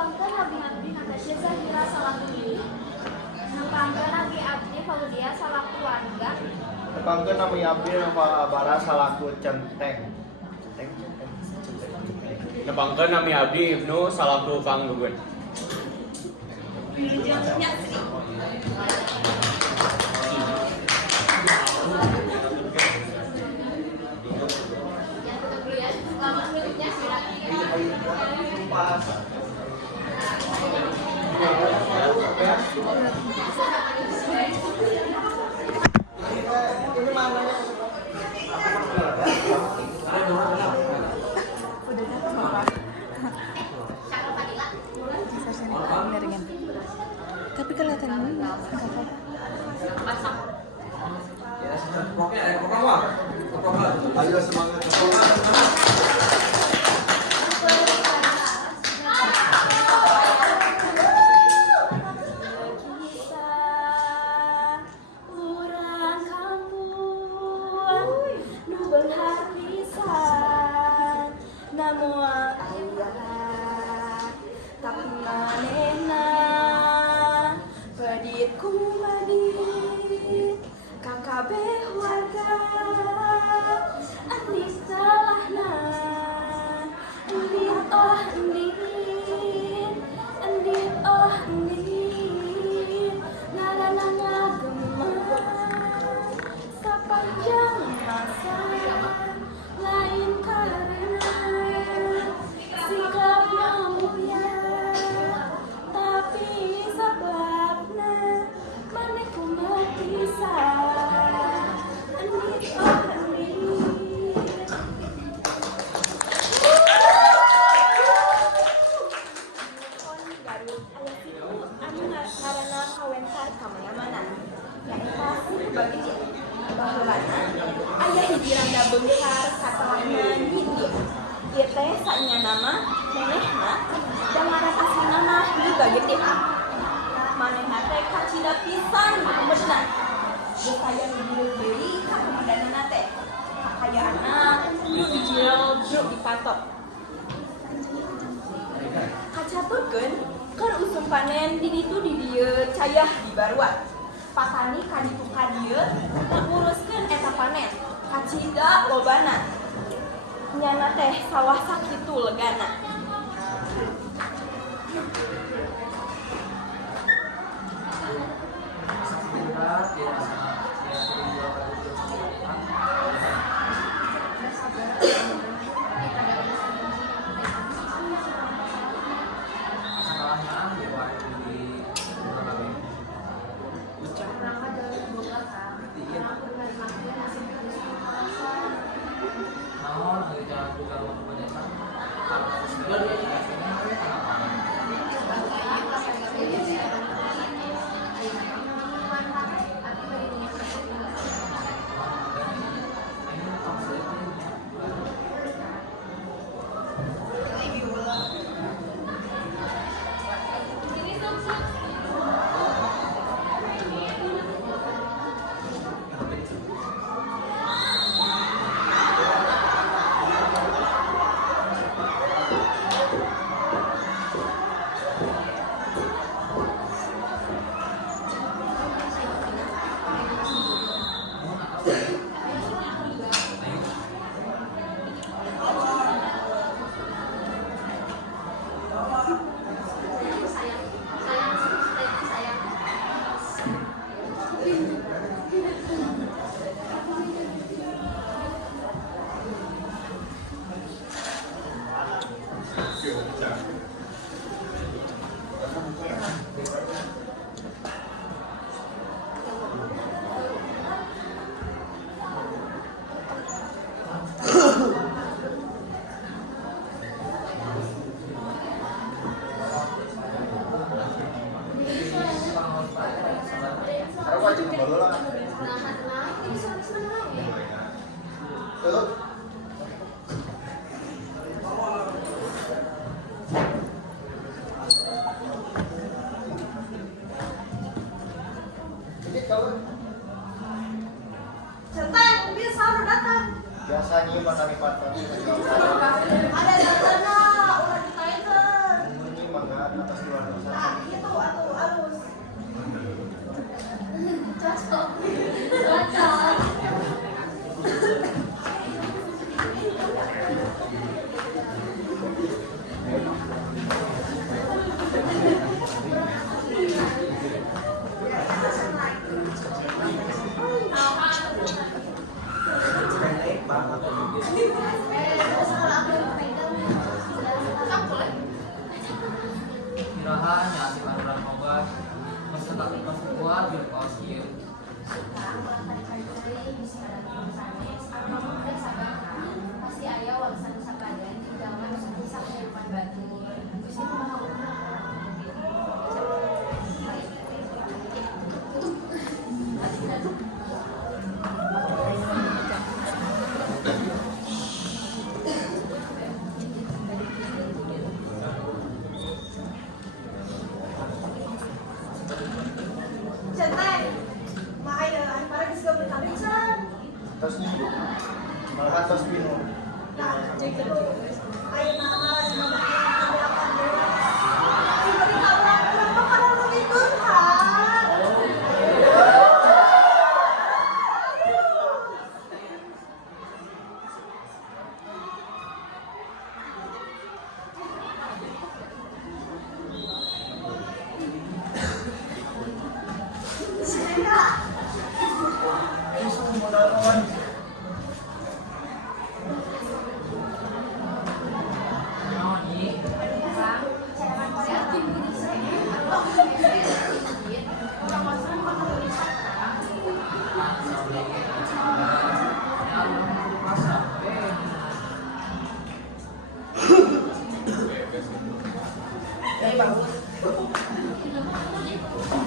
Nepangkeun Nabi abdi Natasha Zahira salaku ini. Nepangkeun Nabi abdi Faudia salaku warga. Nepangkeun Nabi abdi Bara salaku centeng. Nepangkeun Nami abdi Ibnu salaku Kang Gugun. Wilujeng Nyaksri. Ini mana? Tapi kelihatan ini nggak apa-apa. Ayo semangat. Ayah hijiranda benghar katalana nyindi. Ieu teh sanya nama nenehna da ngaran asli nama juga gede. Manehna teh kacida pisan di umurna. Geus aya nu dieu deui ka komandanna teh. Kakayaanna nu dijieul nu dipatok. Kacapekeun keur usum panen di ditu di dieu cayah di Barua. Patani kaditu ka dieu nguruskeun eta panen. Kacida lobana. Nyana teh sawah sakitu legana.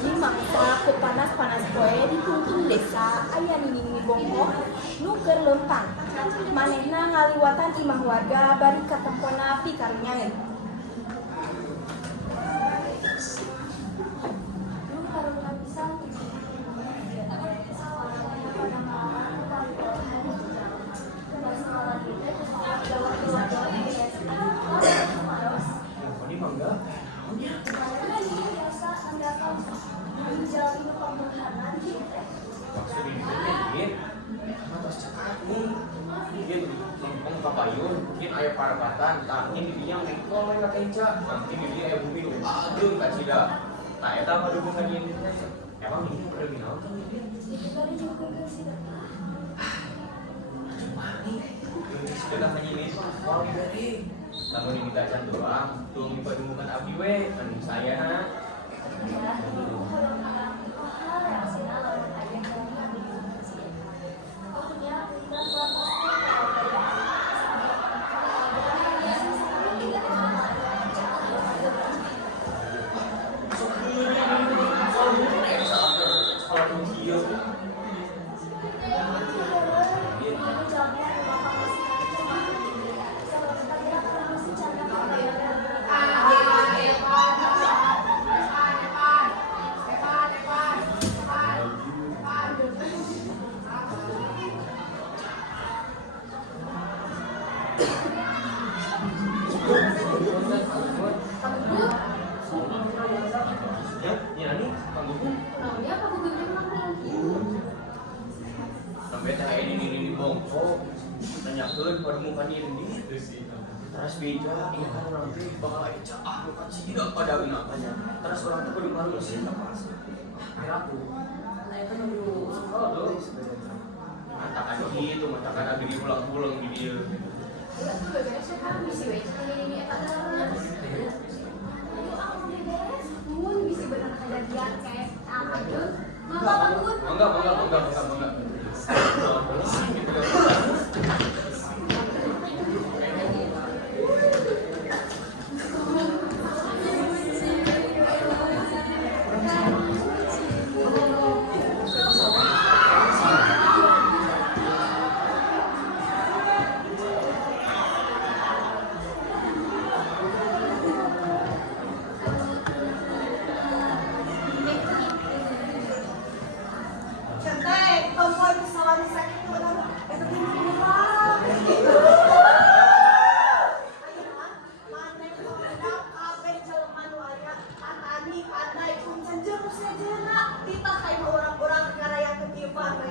Di mangsa ku panas-panas poe di tungtung desa aya nini bongkoh nu keur leumpang. Manehna ngaliwatan imah warga bari katempona pikarinyaeun. Maksud ini mungkin atas cekat nih mungkin lempeng kapayun mungkin aya parabatan mungkin di dinya mengkol we ka kenca mungkin di dinya aya bumi nu adeung ka cida nah eta padudungan ieu emang ini kriminal kan ini sudah hanya ini wal beri lamun diminta can doang tuh dipadungan abdi we anu saya na sampai teh aya ini bongkok nanyakeun pademukan ieu ini terus beja ieu kan urang teh bakal aya caah nu kacida padawina tanya terus urang teh kudu ngalusin ka pas ratu aya kan kudu sekolah matakan gitu matakan abdi diulang-ulang di dieu Mangga.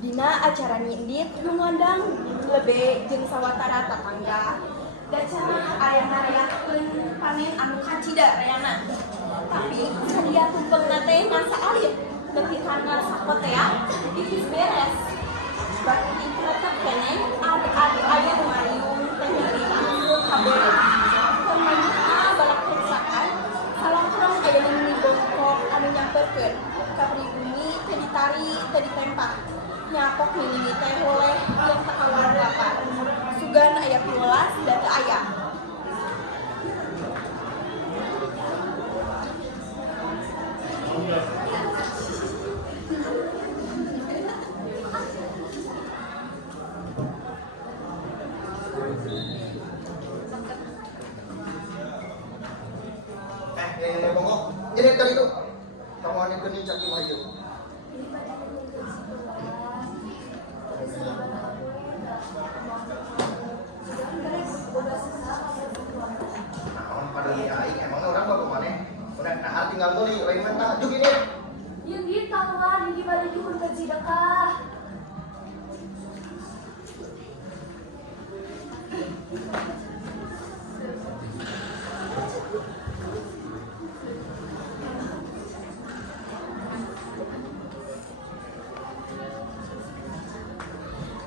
Dina acara nyindit nu ngondang lebe jeung sawatara tatangga. Da cenah aya ngarayakeun panen anu kacida rayana. Tapi sadia tumpengna teh masa alit nepi kana sakotea geus beres. Bari dikretek keneh ade-ade aya nu ngariung teh nyeri anggur kabeh. Kemanehna balak persakan salongkrong aya di bongkok anu nyamperkeun ka pribumi teh ditari teh ditempak. Nyapok mini teh oleh yang takawar lapar sugan aya piwelas da teu aya bongkok jadi kali itu kamu ani keuni caki wahyu Nah, pada lihat aing emangnya orang baru mana? Udah nah tinggal beli lain mah tajuk ini. Yang gitu lah, di balik itu pun kecilakah.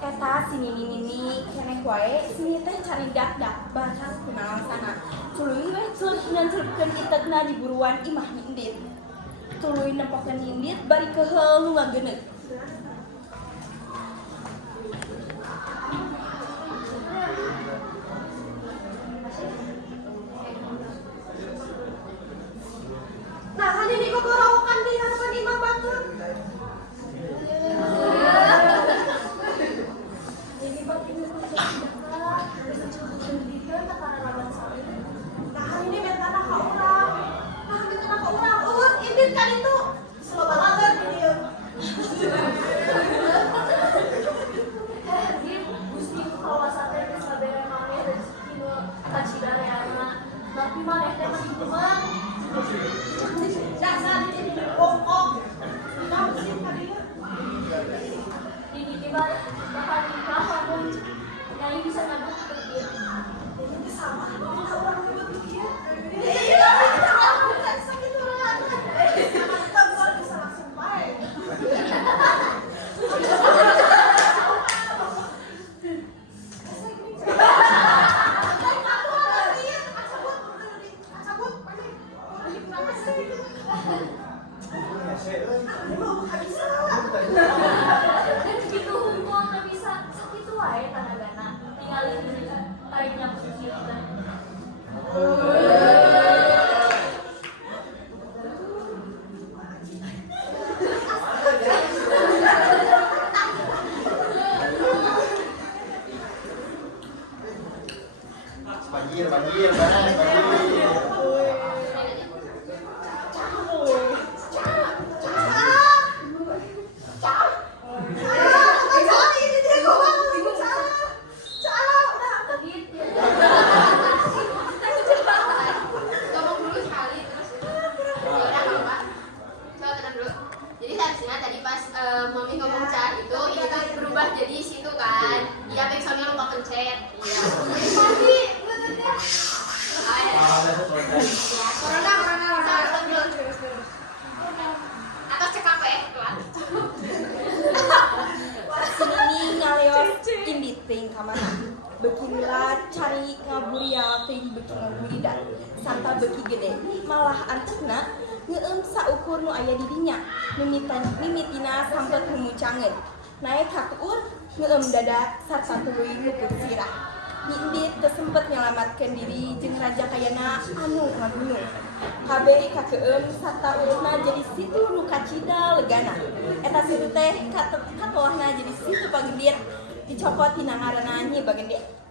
Eta si nini keneh wae sini teh cari dak bakal kunaon sana. Tuluy we ceuk nyancelkeun itetna di buruan imah Indit. Tuluy nempokeun Indit bari keheul nu ngageuneut. Nah, ini kok gorowokan di harapan imam batur. Ini bak ini pun kecilakah. Bisa cukup pendidikan takaran lawan sari. Nah, ini mentana ka urang. Nah, mentana ka urang. Indit kan itu sloba banget ini. Gusti kawasate geus sabere maneh rezeki nu kacidareana. Tapi maneh teh mah kitu mah. Dasar ini bongkok. Tahu sih kadieu. Ini tiba bakal nikah kamu. Nyai bisa ngaduk ke dia. Ini sama. Kita orang ngaduk ke dia. Iya, aku kan sakit orang. Kita gua bisa langsung baik. Gitu hukum nggak bisa sakit wae tanagana tinggalin tarik nyambut kita. Banjir, banjir. Ngomong dulu sekali terus ya apa coba tenang dulu. Jadi harusnya tadi pas mami ngomong cah itu ini tuh berubah jadi situ kan. Iya backsoundnya lupa pencet. Iya. Mami benernya. Corona. Atas CKP keluar. Sini ngaleos Indit teuing ka mana? Beuki lila cari ngaburia teuing beuki ngaburidan. Santa beuki gede malah antepna ngeueum saukur nu aya di dinya. Mimitina sampet humucangeun. Naek ka tuur ngeueum dadak sarta tuluy luput sirah. Indit teu sempet nyalamatkeun diri jeung raja kayana anu ngabunuh. Kabeh kakeueum sarta urusna jadi situ nu kacida legana. Eta situ teh katelahna jadi situ pagendir dicopot tina ngaranna Nyi Bagende.